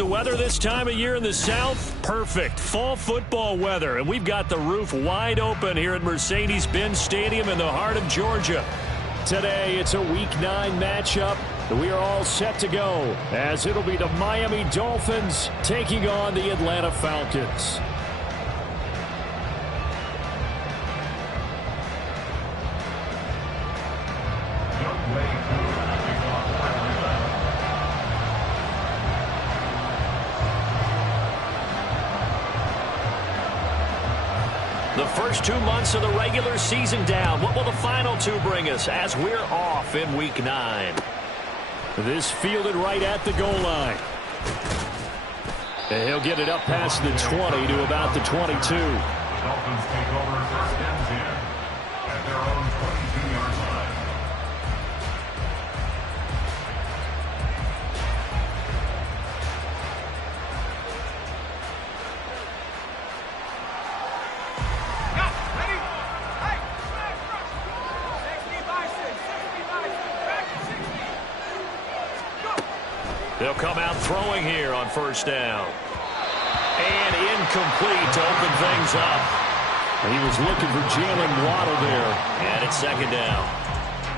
The weather this time of year in the South, perfect. Fall football weather, and we've got the roof wide open here at Mercedes-Benz Stadium in the heart of Georgia. Today, it's a Week 9 matchup. We are all set to go, as it'll be the Miami Dolphins taking on the Atlanta Falcons. The first 2 months of the regular season down. What will the final 2 bring us as we're off in Week 9? This fielded right at the goal line. And he'll get it up past the 20 to about the 22. The Dolphins take over first and 10 at their own 22-yard line. They'll come out throwing here on first down. And incomplete to open things up. He was looking for Jalen Waddle there. And it's second down.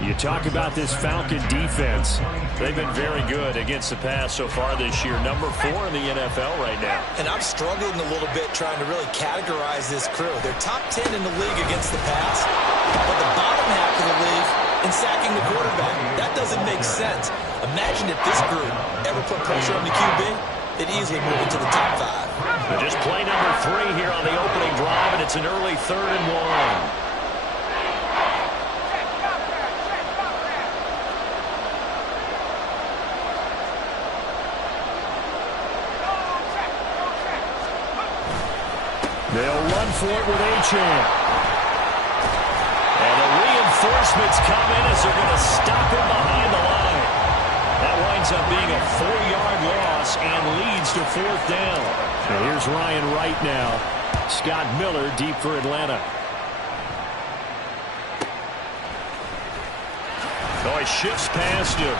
You talk about this Falcon defense. They've been very good against the pass so far this year. Number 4 in the NFL right now. And I'm struggling a little bit trying to really categorize this crew. They're top 10 in the league against the pass, but the bottom half of the league in sacking the quarterback. That doesn't make sense. Imagine if this group ever put pressure on the QB, they'd easily move into the top 5. Just play number 3 here on the opening drive, and it's an early 3rd and 1. They'll run for it with Achane. And the reinforcements come in as they're going to stop him behind the line. That winds up being a 4-yard loss and leads to 4th down. And here's Ryan Wright now. Scott Miller deep for Atlanta. Oh, he shifts past him.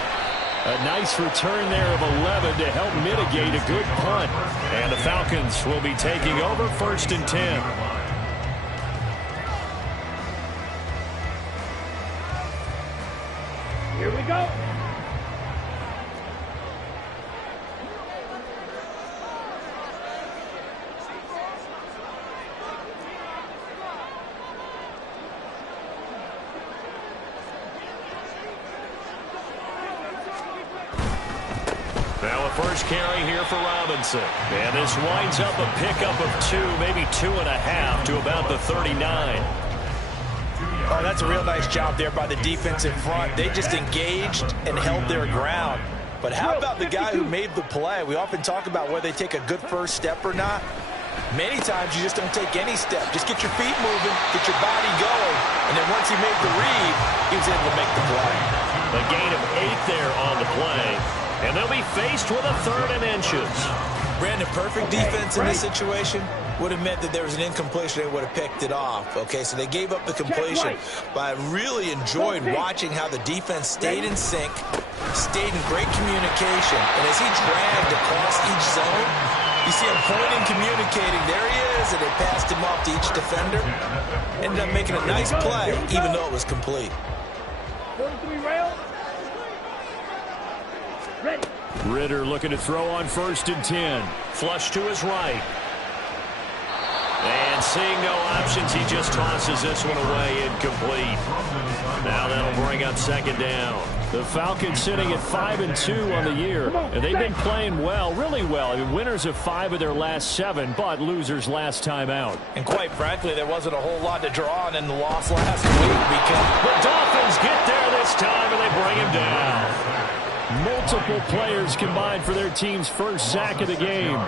A nice return there of 11 to help mitigate a good punt. And the Falcons will be taking over 1st and 10. Here we go. Now a first carry here for Robinson. And this winds up a pickup of 2, maybe 2.5 to about the 39. Oh, that's a real nice job there by the defense in front. They just engaged and held their ground. But how about the guy who made the play? We often talk about whether they take a good first step or not. Many times you just don't take any step. Just get your feet moving, get your body going, and then once he made the read, he was able to make the play. A gain of 8 there on the play. And they'll be faced with a 3rd and inches. Brandon, perfect defense in this situation would have meant that there was an incompletion. They would have picked it off. Okay, so they gave up the completion. But I really enjoyed watching how the defense stayed in sync, stayed in great communication. And as he dragged across each zone, you see him pointing, communicating. There he is, and they passed him off to each defender. Ended up making a nice play, even though it was complete. 43 rail. Ready. Ritter looking to throw on 1st and 10. Flush to his right. And seeing no options, he just tosses this one away incomplete. Now that'll bring up 2nd down. The Falcons sitting at 5-2 on the year. And they've been playing well, really well. I mean, winners of 5 of their last 7, but losers last time out. And quite frankly, there wasn't a whole lot to draw on in the loss last week because the Dolphins get there this time and they bring him down. Multiple players combined for their team's first sack of the game.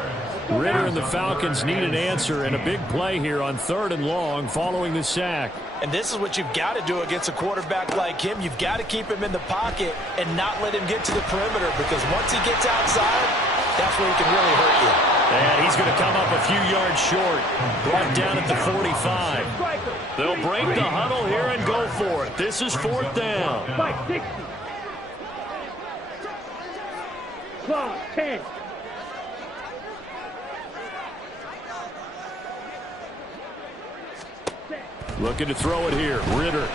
Ritter and the Falcons need an answer, and a big play here on 3rd and long following the sack. And this is what you've got to do against a quarterback like him. You've got to keep him in the pocket and not let him get to the perimeter, because once he gets outside, that's where he can really hurt you. And he's going to come up a few yards short. Brought down at the 45. They'll break the huddle here and go for it. This is 4th down. 60. Clock, 10. Looking to throw it here. Ritter.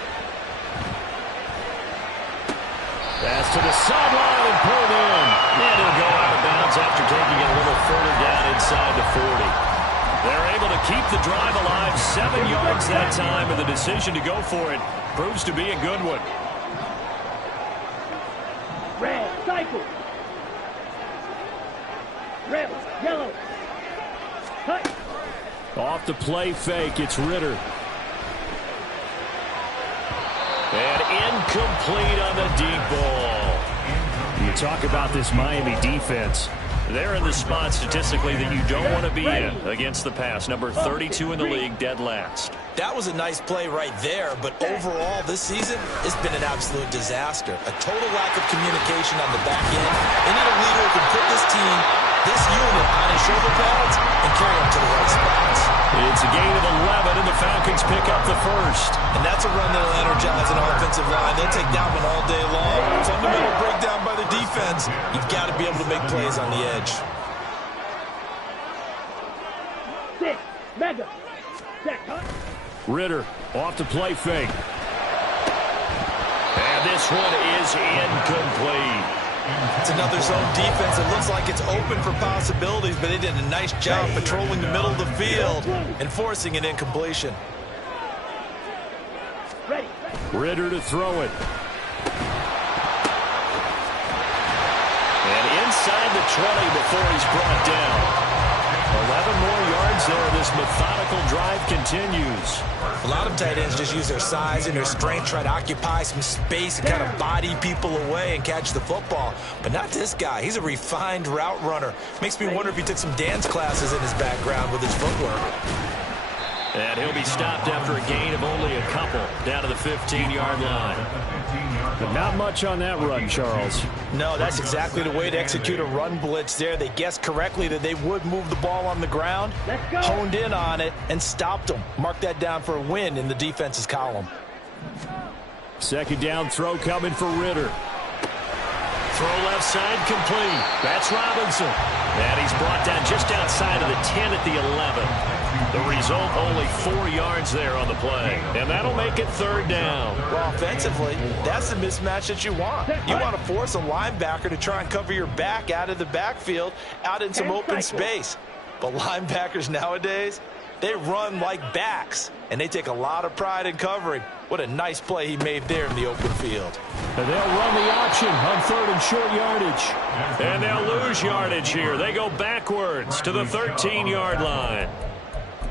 Pass to the sideline and pulled in. And he'll go out of bounds after taking it a little further down inside the 40. They're able to keep the drive alive, 7 yards that time, and the decision to go for it proves to be a good one. Red, cycle. Red, yellow. Cut. Off the play fake, it's Ritter. And incomplete on the deep ball. You talk about this Miami defense. They're in the spot statistically that you don't want to be in against the pass. Number 32 in the league, dead last. That was a nice play right there, but overall this season, it's been an absolute disaster. A total lack of communication on the back end. They need a leader who can put this team, this unit, on his shoulder pads and carry them to the right spots. It's a gain of 11, and the Falcons pick up the first. And that's a run that'll energize an offensive line. They'll take that one all day long. Fundamental breakdown by the defense. You've got to be able to make plays on the edge. Six, mega. Set, cut. Ritter off the play fake. And this one is incomplete. It's another zone defense. It looks like it's open for possibilities, but they did a nice job patrolling the middle of the field and forcing an incompletion. Ready. Ritter to throw it. And inside the 20 before he's brought down. 11 more yards there. This methodical drive continues. A lot of tight ends just use their size and their strength, try to occupy some space and kind of body people away and catch the football. But not this guy. He's a refined route runner. Makes me wonder if he took some dance classes in his background with his footwork. And he'll be stopped after a gain of only a couple down to the 15-yard line. But not much on that run, Charles. No, that's exactly the way to execute a run blitz there. They guessed correctly that they would move the ball on the ground, honed in on it, and stopped them. Mark that down for a win in the defense's column. Second down throw coming for Ritter. Throw left side complete. That's Robinson. And he's brought down just outside of the 10 at the 11. The result, only 4 yards there on the play. And that'll make it third down. Well, offensively, that's the mismatch that you want. You want to force a linebacker to try and cover your back out of the backfield, out in some open space. But linebackers nowadays, they run like backs, and they take a lot of pride in covering. What a nice play he made there in the open field. And they'll run the option on third and short yardage. And they'll lose yardage here. They go backwards to the 13-yard line.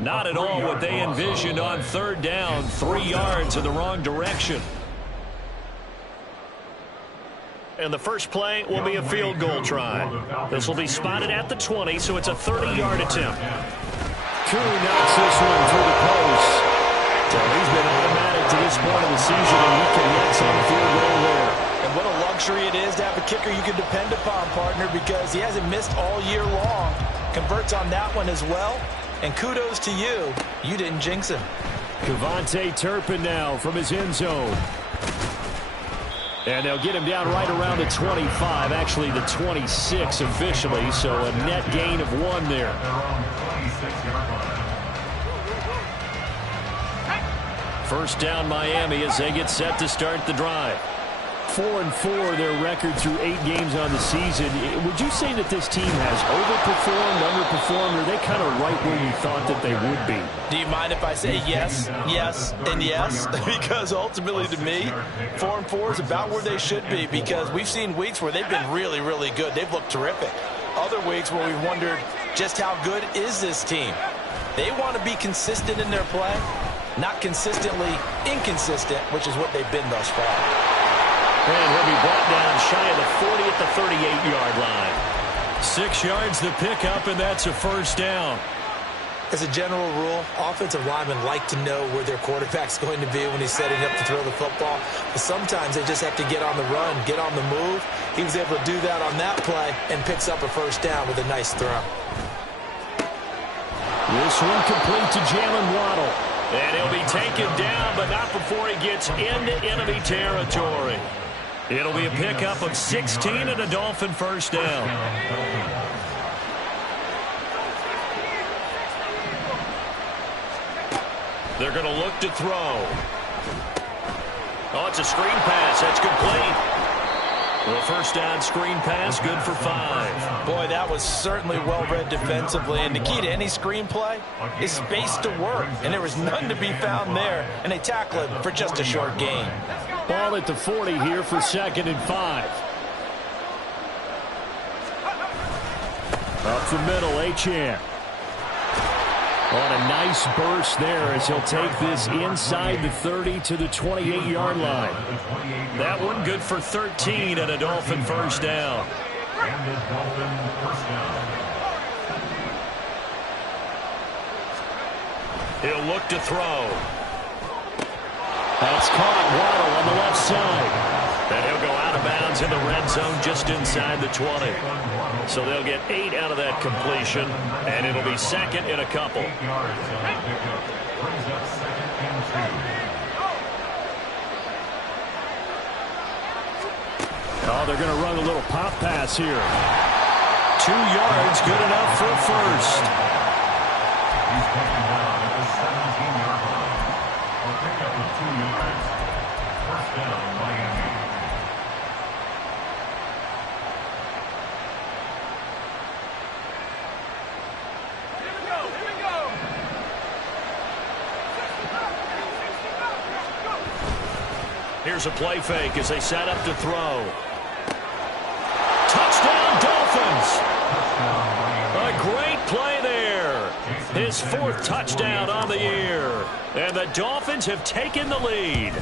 Not at all what they envisioned on third down. 3 yards in the wrong direction. And the first play will be a field goal try. This will be spotted at the 20, so it's a 30-yard attempt. Koo knocks this one through the post. So he's been automatic to this point of the season, and he connects on the field goal there. And what a luxury it is to have a kicker you can depend upon, partner, because he hasn't missed all year long. Converts on that one as well. And kudos to you. You didn't jinx him. Kevontae Turpin now from his end zone. And they'll get him down right around the 25, actually the 26 officially, so a net gain of 1 there. First down Miami as they get set to start the drive. 4-4 their record through 8 games on the season. Would you say that this team has overperformed, underperformed, or are they kind of right where you thought that they would be? Do you mind if I say yes, yes, and yes? Because ultimately to me, 4-4 is about where they should be, because we've seen weeks where they've been really, really good. They've looked terrific. Other weeks where we've wondered just how good is this team. They want to be consistent in their play, not consistently inconsistent, which is what they've been thus far. And he'll be brought down shy of the 40 at the 38-yard line. 6 yards the pickup, and that's a first down. As a general rule, offensive linemen like to know where their quarterback's going to be when he's setting up to throw the football. But sometimes they just have to get on the run, get on the move. He was able to do that on that play and picks up a first down with a nice throw. This one complete to Jalen Waddle. And he'll be taken down, but not before he gets into enemy territory. It'll be a pickup of 16 and a Dolphin first down. They're going to look to throw. Oh, it's a screen pass. That's complete. Well, first down screen pass, good for 5. Boy, that was certainly well-read defensively. And the key to any screenplay is space to work. And there was none to be found there. And they tackle it for just a short gain. Ball at the 40 here for 2nd and 5. Up the middle, Achane. On a nice burst there as he'll take this inside the 30 to the 28-yard line. That one good for 13 and a Dolphin first down. And a Dolphin first down. He'll look to throw. That's caught. Waddle on the left side. And he'll go out of bounds in the red zone just inside the 20. So they'll get 8 out of that completion, and it'll be 2nd and a couple. 8 yards on the pickup. Brings up 2nd and 2. Oh, they're going to run a little pop pass here. 2 yards, good enough for a first. He's taken down at the 17-yard line. A pickup of 2 yards. First down, Miami. Here's a play fake as they set up to throw. Touchdown, Dolphins! A great play there. His 4th touchdown on the year. And the Dolphins have taken the lead.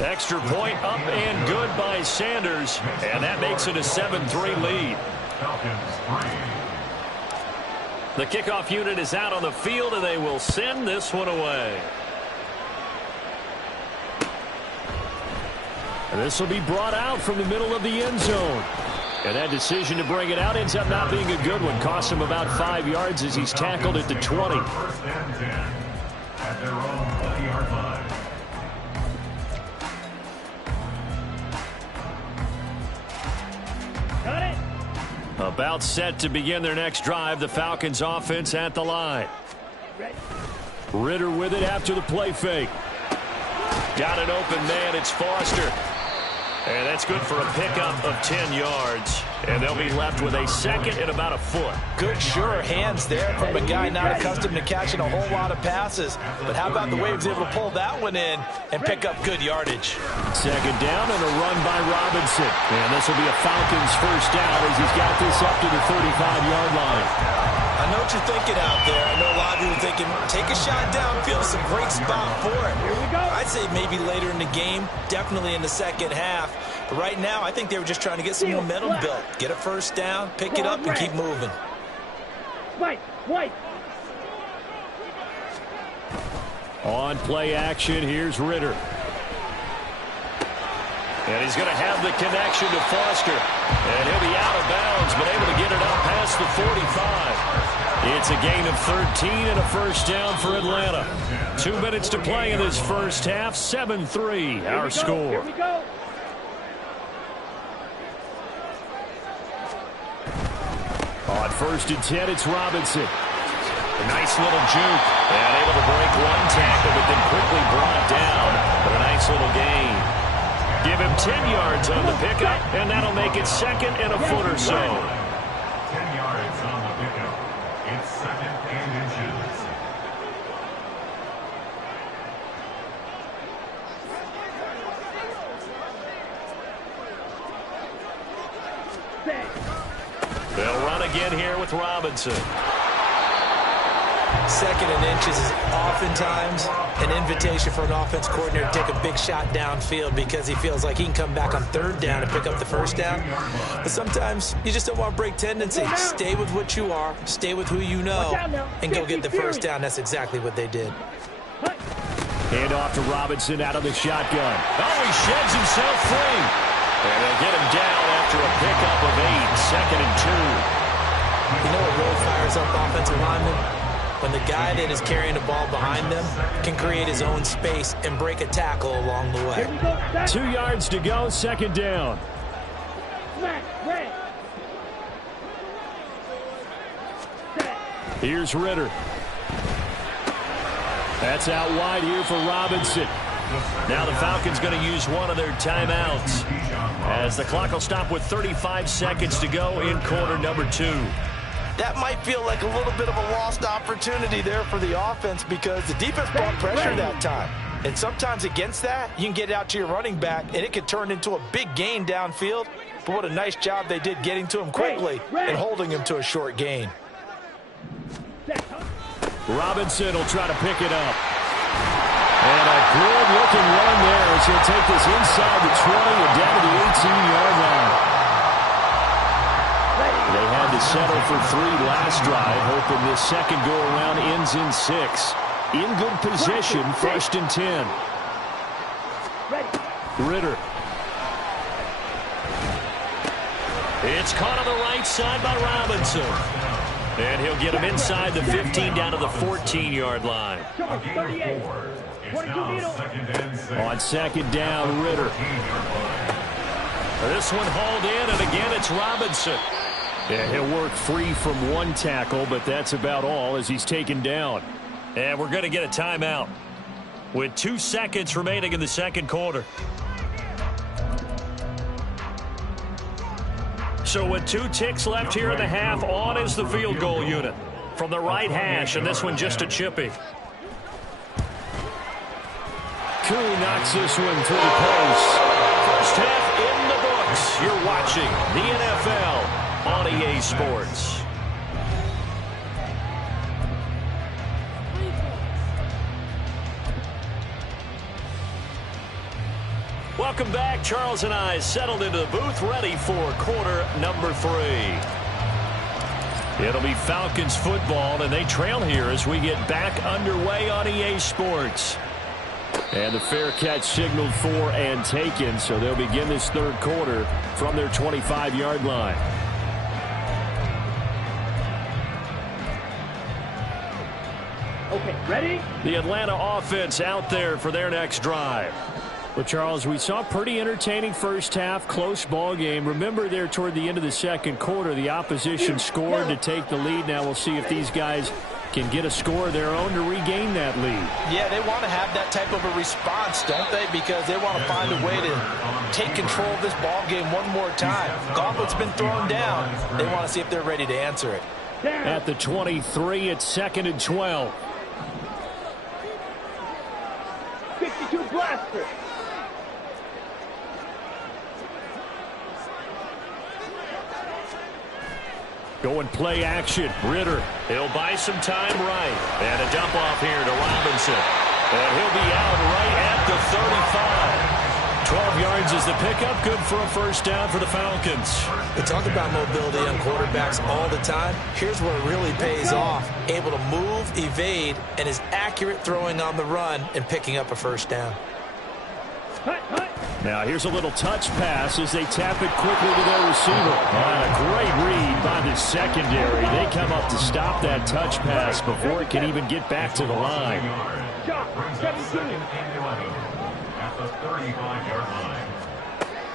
Extra point up and good by Sanders. And that makes it a 7-3 lead. Falcons 3. The kickoff unit is out on the field, and they will send this one away. And this will be brought out from the middle of the end zone. And that decision to bring it out ends up not being a good one. Costs him about 5 yards as he's tackled at the 20. First and 10 at their own 20-yard line. Got it. About set to begin their next drive. The Falcons offense at the line. Ritter with it after the play fake. Got an open man. It's Foster. And that's good for a pickup of 10 yards. And they'll be left with a 2nd and about a foot. Good, sure hands there from a guy not accustomed to catching a whole lot of passes. But how about the way he was able to pull that one in and pick up good yardage? 2nd down and a run by Robinson. And this will be a Falcons first down as he's got this up to the 35-yard line. I know what you're thinking out there. I know a lot of people are thinking, take a shot downfield. It's a great spot for it. Here we go. I'd say maybe later in the game, definitely in the second half. But right now, I think they were just trying to get some momentum built. Get a first down, pick it up, and keep moving. White. On play action, here's Ritter. And he's going to have the connection to Foster. And he'll be out of bounds, but able to get it up past the 45. It's a gain of 13 and a first down for Atlanta. 2 minutes to play in this first half. 7-3, our score. Here we go. On 1st and 10, it's Robinson. A nice little juke. And able to break one tackle, but then quickly brought down. But a nice little gain. Give him 10 yards on the pickup, and that'll make it 2nd and a foot or so. 10 yards on the pickup. It's 2nd and inches. They'll run again here with Robinson. 2nd and inches is oftentimes an invitation for an offense coordinator to take a big shot downfield because he feels like he can come back on 3rd down and pick up the first down. But sometimes you just don't want to break tendency. Stay with what you are, stay with who you know, and go get the first down. That's exactly what they did. Hand off to Robinson out of the shotgun. Oh, he sheds himself free. And they'll get him down after a pickup of 8, 2nd and 2. You know what really fires up offensive linemen? When the guy that is carrying the ball behind them can create his own space and break a tackle along the way. 2 yards to go, 2nd down. Here's Ritter. That's out wide here for Robinson. Now the Falcons going to use one of their timeouts as the clock will stop with 35 seconds to go in quarter number 2. That might feel like a little bit of a lost opportunity there for the offense because the defense brought pressure that time. And sometimes against that, you can get out to your running back, and it could turn into a big gain downfield. But what a nice job they did getting to him quickly and holding him to a short gain. Robinson will try to pick it up. And a good-looking run there as he'll take this inside the 20 and down to the 18-yard line. They had to settle for 3 last drive, hoping this second go-around ends in 6. In good position, 1st and 10. Ritter. It's caught on the right side by Robinson. And he'll get him inside the 15 down to the 14-yard line. On second down, Ritter. This one hauled in, and again it's Robinson. Yeah, he'll work free from one tackle, but that's about all as he's taken down. And we're going to get a timeout with 2 seconds remaining in the second quarter. So with 2 ticks left here in the half, on is the field goal unit from the right hash, and this one just a chippy. Koo knocks this one through the post. First half in the books. You're watching the NFL on EA Sports. Welcome back. Charles and I settled into the booth, ready for quarter number 3. It'll be Falcons football, and they trail here as we get back underway on EA Sports. And the fair catch signaled for and taken, so they'll begin this third quarter from their 25-yard line. Okay, ready? The Atlanta offense out there for their next drive. Well, Charles, we saw a pretty entertaining first half, close ball game. Remember there toward the end of the second quarter, the opposition scored to take the lead. Now we'll see if these guys can get a score of their own to regain that lead. Yeah, they want to have that type of a response, don't they? Because they want to find a way to take control of this ball game one more time. Gauntlet's been thrown down. They want to see if they're ready to answer it. At the 23, it's 2nd and 12. 52 blaster. Going play action. Ritter. He'll buy some time right. And a dump off here to Robinson. And he'll be out right at the 35. 12 yards is the pickup. Good for a first down for the Falcons. We talk about mobility on quarterbacks all the time. Here's where it really pays off. Able to move, evade, and is accurate throwing on the run and picking up a first down. Now here's a little touch pass as they tap it quickly to their receiver. And a great read by the secondary. They come up to stop that touch pass before it can even get back to the line.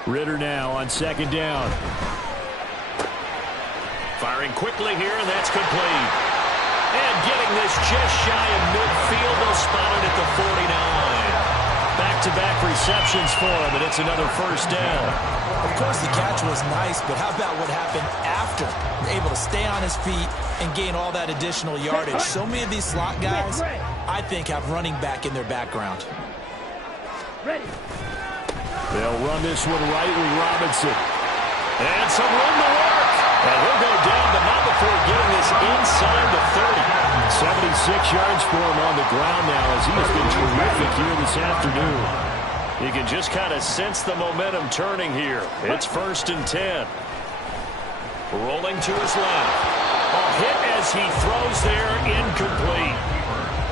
Ritter now on second down. Firing quickly here, and that's complete. And getting this just shy of midfield. They'll spot it at the 49. Back-to-back receptions for him, and it's another first down. Of course, the catch was nice, but how about what happened after? Able to stay on his feet and gain all that additional yardage. So many of these slot guys, I think, have running back in their background. Ready. They'll run this one right with Robinson. And some room to work. And he'll go down, but not before getting this inside the 30. 76 yards for him on the ground now as he has been terrific here this afternoon. You can just kind of sense the momentum turning here. It's 1st and 10. Rolling to his left. A hit as he throws there, incomplete.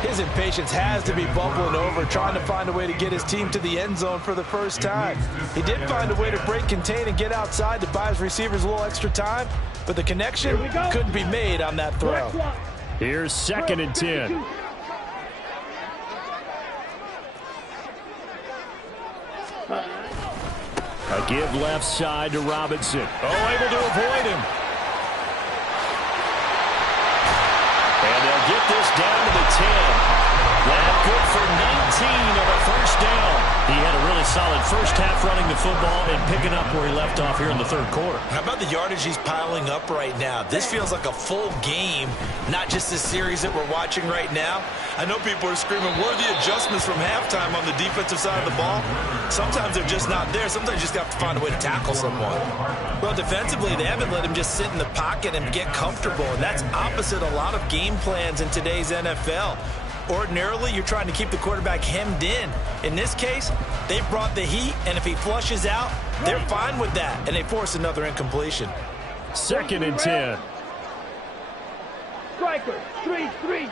His impatience has to be bubbling over, trying to find a way to get his team to the end zone for the first time. He did find a way to break contain and get outside to buy his receivers a little extra time, but the connection couldn't be made on that throw. Here's 2nd and 10. A give left side to Robinson. Oh, able to avoid him. And they'll get this down to the 10. That good for 19 of a first down. He had a really solid first half running the football and picking up where he left off here in the third quarter. How about the yardage he's piling up right now? This feels like a full game, not just this series that we're watching right now. I know people are screaming, where are the adjustments from halftime on the defensive side of the ball? Sometimes they're just not there. Sometimes you just have to find a way to tackle someone. Well, defensively, they haven't let him just sit in the pocket and get comfortable, and that's opposite a lot of game plans in today's NFL. Ordinarily, you're trying to keep the quarterback hemmed in. In this case, they brought the heat, and if he flushes out, they're fine with that, and they force another incompletion. 2nd and 10. Striker, 3-3.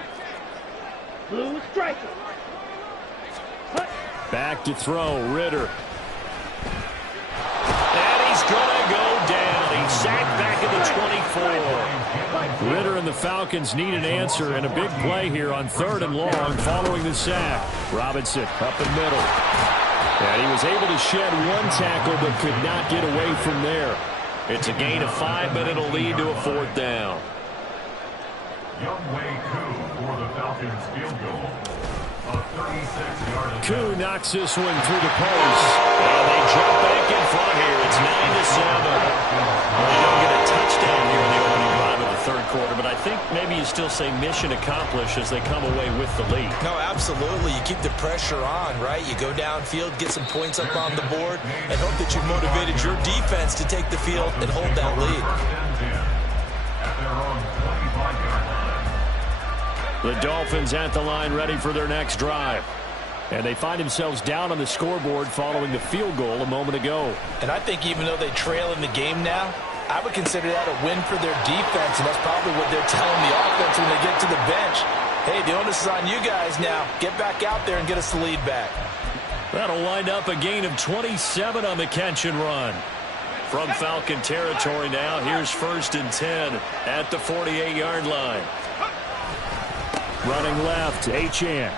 Blue striker. Back to throw, Ritter. And he's going to go down. He's sacked back at the 24. Ritter and the Falcons need an answer, and a big play here on 3rd and long following the sack. Robinson up the middle. And he was able to shed one tackle but could not get away from there. It's a gain of 5, but it'll lead to a 4th down. Youngway Koo for the Falcons field goal. A 36-yard Koo knocks this one through the post. And they jump back in front here. It's 9-7. Well, they don't get a touchdown here in the opening drive of the third quarter, but I think maybe you still say mission accomplished as they come away with the lead. No, absolutely. You keep the pressure on, right? You go downfield, get some points up on the board, and hope that you've motivated your defense to take the field and hold that lead. At their own 25-yard line. The Dolphins at the line ready for their next drive. And they find themselves down on the scoreboard following the field goal a moment ago. And I think even though they trail in the game now, I would consider that a win for their defense, and that's probably what they're telling the offense when they get to the bench. Hey, the onus is on you guys now. Get back out there and get us the lead back. That'll wind up a gain of 27 on the catch and run. From Falcon territory now, here's 1st and 10 at the 48-yard line. Running left, Achane.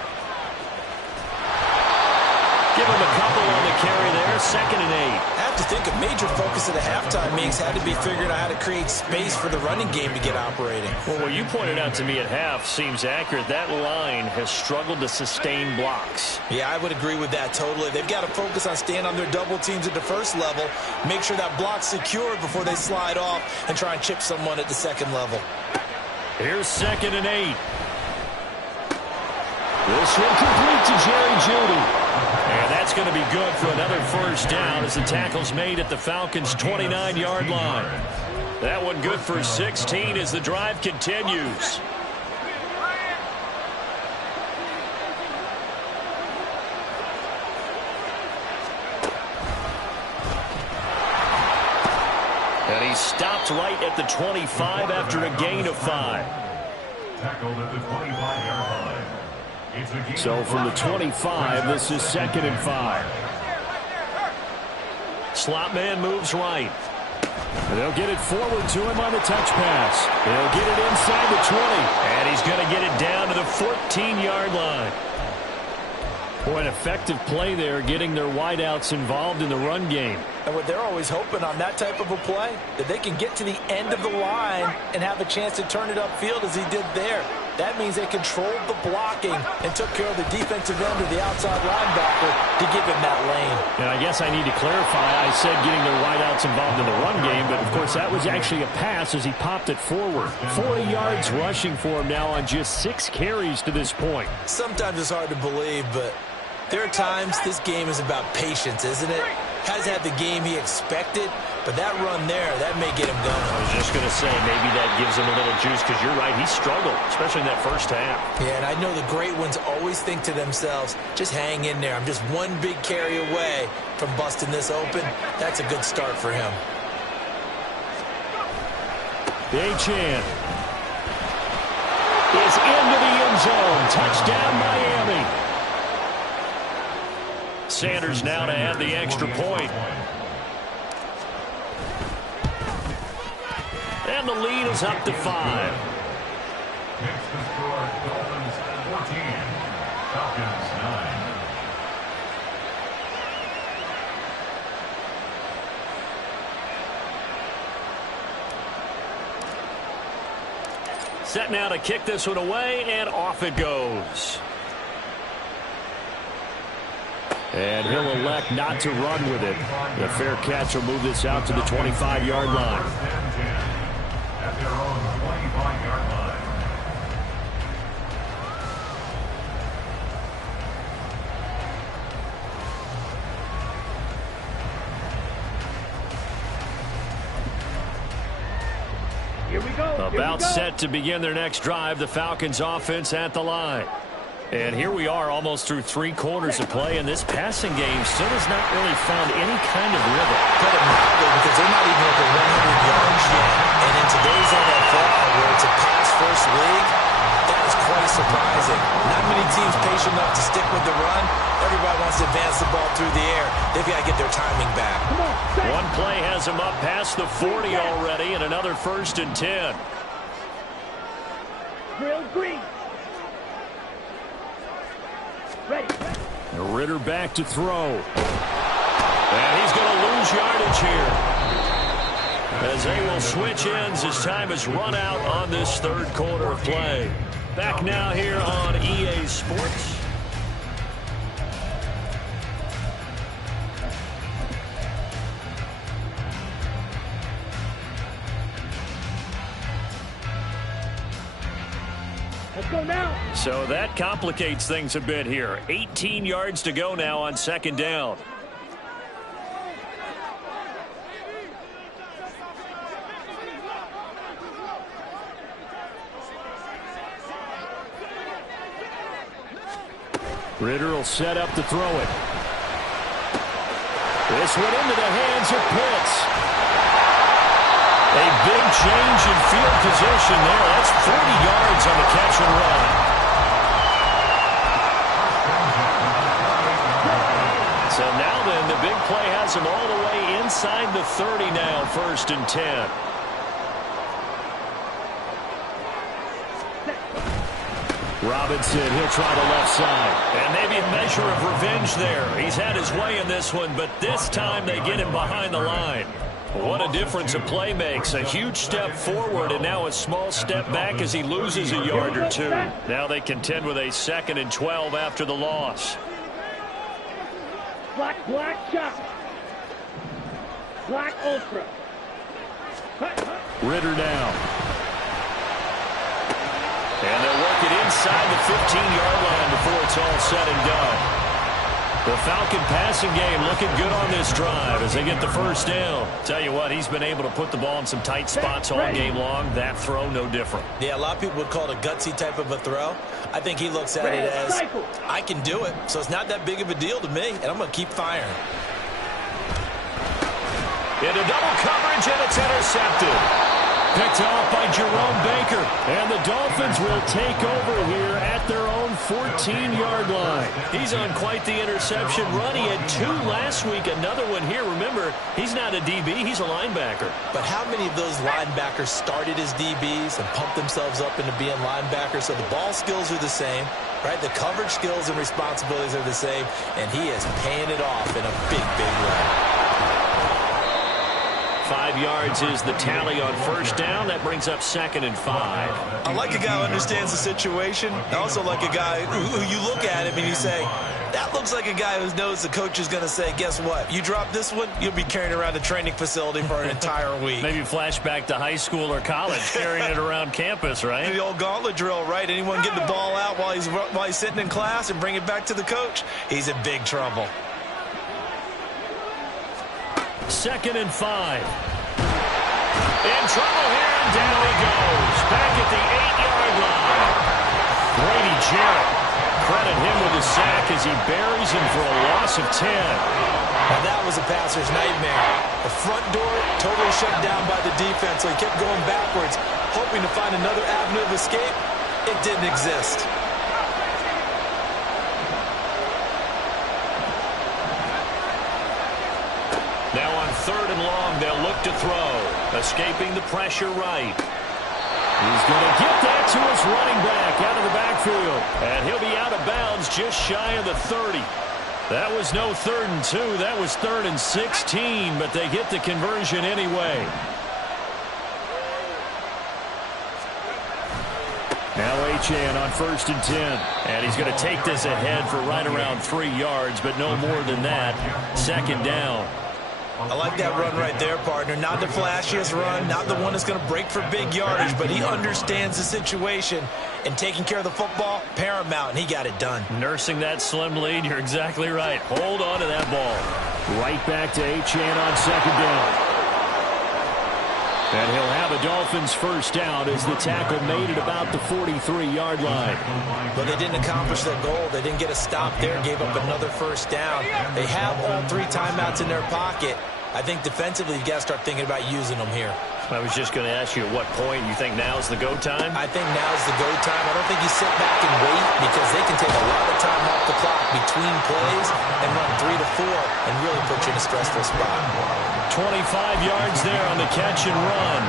Give him a couple on the carry there, 2nd and 8. I have to think a major focus of the halftime meetings had to be figuring out how to create space for the running game to get operating. Well, what you pointed out to me at half seems accurate. That line has struggled to sustain blocks. Yeah, I would agree with that totally. They've got to focus on staying on their double teams at the first level, make sure that block's secured before they slide off and try and chip someone at the second level. Here's 2nd and 8. This one complete to Jerry Jeudy. And that's going to be good for another first down as the tackle's made at the Falcons' 29-yard line. That one good for 16 as the drive continues. And he stopped right at the 25 after a gain of 5. Tackled at the 25-yard line. So from the 25, this is 2nd and 5. Slot man moves right. And they'll get it forward to him on the touch pass. They'll get it inside the 20. And he's going to get it down to the 14-yard line. Boy, an effective play there, getting their wideouts involved in the run game. And what they're always hoping on that type of a play, that they can get to the end of the line and have a chance to turn it upfield as he did there. That means they controlled the blocking and took care of the defensive end or the outside linebacker to give him that lane. And I guess I need to clarify, I said getting their wideouts involved in the run game, but of course that was actually a pass as he popped it forward. 40 yards rushing for him now on just 6 carries to this point. Sometimes it's hard to believe, but there are times this game is about patience, isn't it? Hasn't had the game he expected, but that run there, that may get him going. I was just going to say, maybe that gives him a little juice, because you're right, he struggled, especially in that first half. Yeah, and I know the great ones always think to themselves, just hang in there. I'm just one big carry away from busting this open. That's a good start for him. Achane is into the end zone. Touchdown, Miami. Sanders now to add the extra point. And the lead is up to 5. Next to score, Dolphins 14, Falcons 9. Set now to kick this one away, and off it goes. And he'll elect not to run with it. The fair catch will move this out to the 25-yard line. At their own 25-yard line. Here we go. About set to begin their next drive, the Falcons offense at the line. And here we are almost through 3 quarters of play, and this passing game still has not really found any kind of rhythm. Put it mildly, because they're not even over 100 yards yet. And in today's NFL, where it's a pass-first league, that is quite surprising. Not many teams patient enough to stick with the run. Everybody wants to advance the ball through the air. They've got to get their timing back. One play has him up past the 40 already, and another 1st and 10. Drill green. Ready. Ritter back to throw. And he's going to lose yardage here, as they will switch ends as time has run out on this 3rd quarter of play. Back now here on EA Sports. Let's go now. So that complicates things a bit here. 18 yards to go now on 2nd down. Ritter will set up to throw it. This one into the hands of Pitts. A big change in field position there. That's 40 yards on the catch and run. So now then, the big play has him all the way inside the 30 now, 1st and 10. Robinson, he'll try the left side. And maybe a measure of revenge there. He's had his way in this one, but this time they get him behind the line. What a difference a play makes. A huge step forward and now a small step back as he loses a yard or 2. Now they contend with a 2nd and 12 after the loss. Black shot. Black ultra. Ritter now. And they'll work it inside the 15-yard line before it's all said and done. The Falcon passing game looking good on this drive as they get the 1st down. Tell you what, he's been able to put the ball in some tight spots all game long. That throw, no different. Yeah, a lot of people would call it a gutsy type of a throw. I think he looks at it as, I can do it, so it's not that big of a deal to me, and I'm going to keep firing. Into double coverage, and it's intercepted. Picked off by Jerome Baker. And the Dolphins will take over here at their own 14-yard line. He's on quite the interception run. He had 2 last week, another one here. Remember, he's not a DB, he's a linebacker. But how many of those linebackers started as DBs and pumped themselves up into being linebackers? So the ball skills are the same, right? The coverage skills and responsibilities are the same, and he is paying it off in a big, big way. 5 yards is the tally on 1st down. That brings up 2nd and 5. I like a guy who understands the situation. I also like a guy who you look at him and you say, that looks like a guy who knows the coach is going to say, guess what? You drop this one, you'll be carrying around a training facility for an entire week. Maybe flashback to high school or college, carrying it around campus, right? The old gauntlet drill, right? Anyone get the ball out while he's sitting in class and bring it back to the coach? He's in big trouble. 2nd and 5. In trouble here, and down he goes. Back at the 8-yard line. Brady Jarrett. Credit him with a sack as he buries him for a loss of 10. And that was a passer's nightmare. The front door totally shut down by the defense, so he kept going backwards, hoping to find another avenue of escape. It didn't exist. Now on 3rd and long, they'll look to throw. Escaping the pressure right. He's going to get that to his running back out of the backfield. And he'll be out of bounds just shy of the 30. That was no 3rd and 2. That was 3rd and 16, but they get the conversion anyway. Now Achane on 1st and 10. And he's going to take this ahead for right around 3 yards, but no more than that. 2nd down. I like that run right there, partner. Not the flashiest run, not the one that's going to break for big yardage, but he understands the situation, and taking care of the football, paramount, and he got it done. Nursing that slim lead, you're exactly right. Hold on to that ball. Right back to Achane on 2nd down. And he'll have a Dolphins 1st down as the tackle made it about the 43-yard line. But they didn't accomplish their goal. They didn't get a stop there, gave up another 1st down. They have all 3 timeouts in their pocket. I think defensively, you've got to start thinking about using them here. I was just going to ask you at what point you think now's the go time? I think now's the go time. I don't think you sit back and wait because they can take a lot of time off the clock between plays and run 3 to 4 and really put you in a stressful spot. 25 yards there on the catch and run.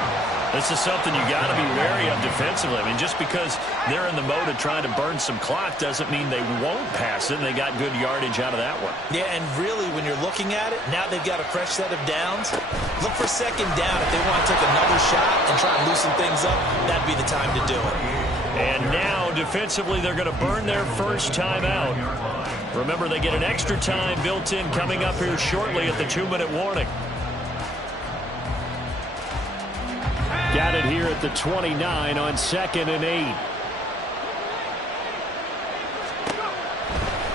This is something you got to be wary of defensively. I mean, just because they're in the mode of trying to burn some clock doesn't mean they won't pass it, and they got good yardage out of that one. Yeah, and really, when you're looking at it, now they've got a fresh set of downs. Look for 2nd down. If they want to take another shot and try and loosen things up, that'd be the time to do it. And now, defensively, they're going to burn their 1st time out. Remember, they get an extra time built in coming up here shortly at the 2-minute warning. Got it here at the 29 on 2nd and 8.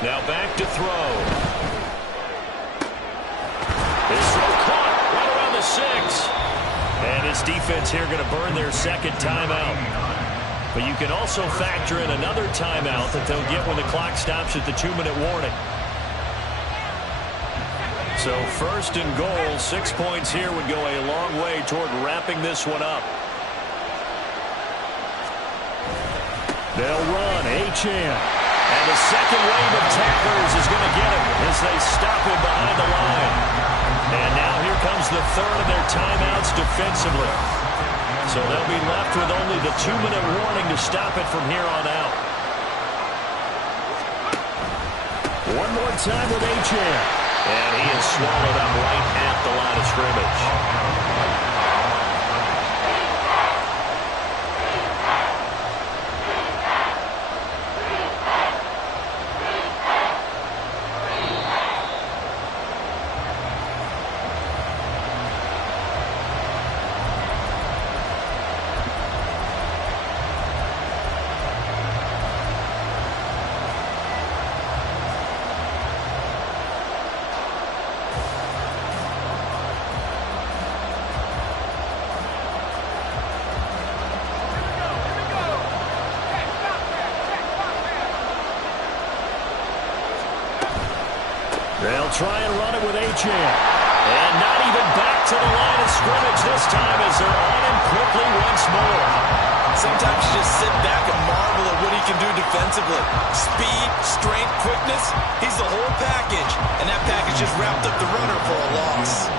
Now back to throw. His throw caught right around the 6. And his defense here going to burn their 2nd timeout. But you can also factor in another timeout that they'll get when the clock stops at the 2-minute warning. So 1st and goal, 6 points here would go a long way toward wrapping this one up. They'll run, Achane. And the 2nd wave of tacklers is going to get him as they stop him behind the line. And now here comes the 3rd of their timeouts defensively. So they'll be left with only the 2-minute warning to stop it from here on out. One more time with Achane. And he is swallowed up right at the line of scrimmage. They'll try and run it with Achane. And not even back to the line of scrimmage this time as they're on him quickly once more. Sometimes you just sit back and marvel at what he can do defensively. Speed, strength, quickness, he's the whole package. And that package just wrapped up the runner for a loss.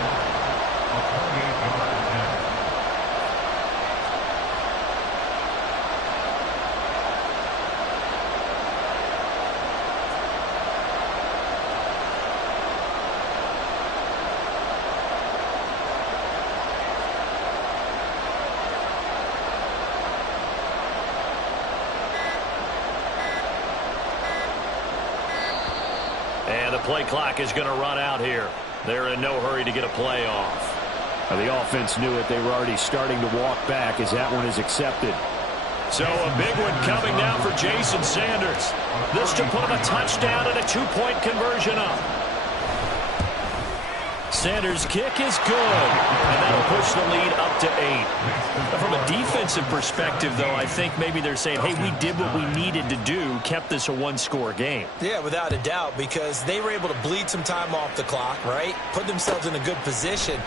And the play clock is going to run out here. They're in no hurry to get a play off. The offense knew it. They were already starting to walk back as that one is accepted. So a big one coming now for Jason Sanders. This to put him a touchdown and a 2-point conversion up. Sanders' kick is good, and that'll push the lead up to 8. From a defensive perspective, though, I think maybe they're saying, hey, we did what we needed to do, kept this a one-score game. Yeah, without a doubt, because they were able to bleed some time off the clock, right? Put themselves in a good position,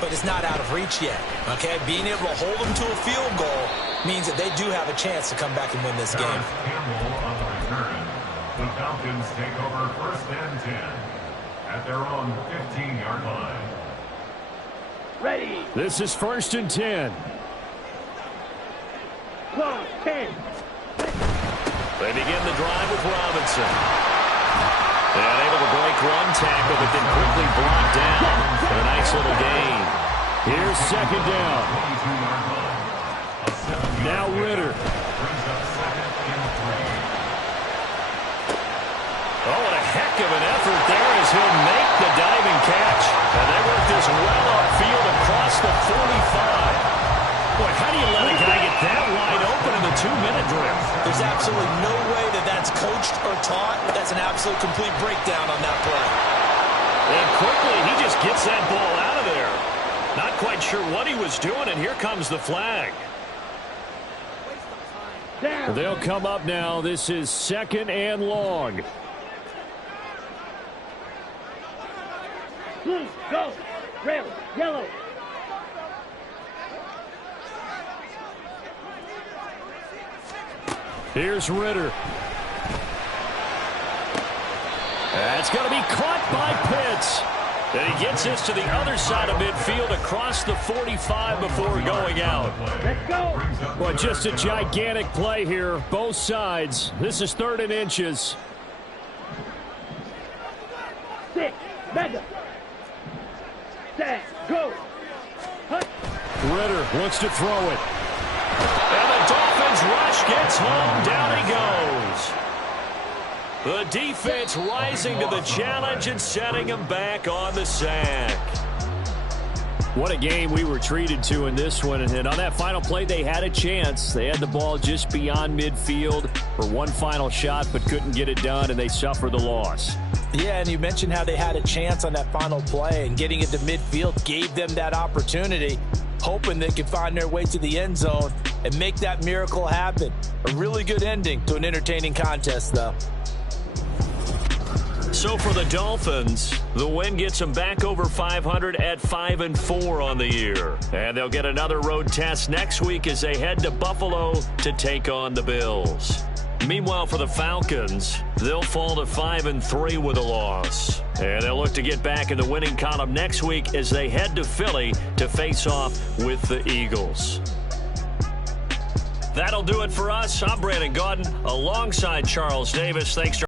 but it's not out of reach yet, okay? Being able to hold them to a field goal means that they do have a chance to come back and win this game. The Falcons take over 1st and 10 at their own 15-yard line. Ready. This is 1st and 10. Close. 10. They begin the drive with Robinson. And able to break one tackle, but then quickly brought down for a nice little gain. Here's 2nd down. 22-yard line. A 7-yard Now Ritter. brings up 2nd Oh, what a heck of an effort there as he'll make the diving catch. And they work this well upfield across the 45. Boy, how do you let a guy get that wide open in the 2-minute drill? There's absolutely no way that that's coached or taught. That's an absolute complete breakdown on that play. And quickly, he just gets that ball out of there. Not quite sure what he was doing, and here comes the flag. They'll come up now. This is 2nd and long. Blue, go. Red, yellow. Here's Ritter. That's going to be caught by Pitts. And he gets this to the other side of midfield across the 45 before going out. Let's go. Well, just a gigantic play here, both sides. This is 3rd and inches. 6, mega. Set, go. Hunt. Ritter looks to throw it. And the Dolphins rush gets home. Down he goes. The defense rising to the challenge and setting him back on the sack. What a game we were treated to in this one. And on that final play, they had a chance. They had the ball just beyond midfield for one final shot, but couldn't get it done, and they suffer the loss. Yeah, and you mentioned how they had a chance on that final play, and getting it to midfield gave them that opportunity, hoping they could find their way to the end zone and make that miracle happen. A really good ending to an entertaining contest, though. So for the Dolphins, the win gets them back over 500 at 5-4 on the year. And they'll get another road test next week as they head to Buffalo to take on the Bills. Meanwhile, for the Falcons, they'll fall to 5-3 with a loss. And they'll look to get back in the winning column next week as they head to Philly to face off with the Eagles. That'll do it for us. I'm Brandon Gaudin alongside Charles Davis. Thanks.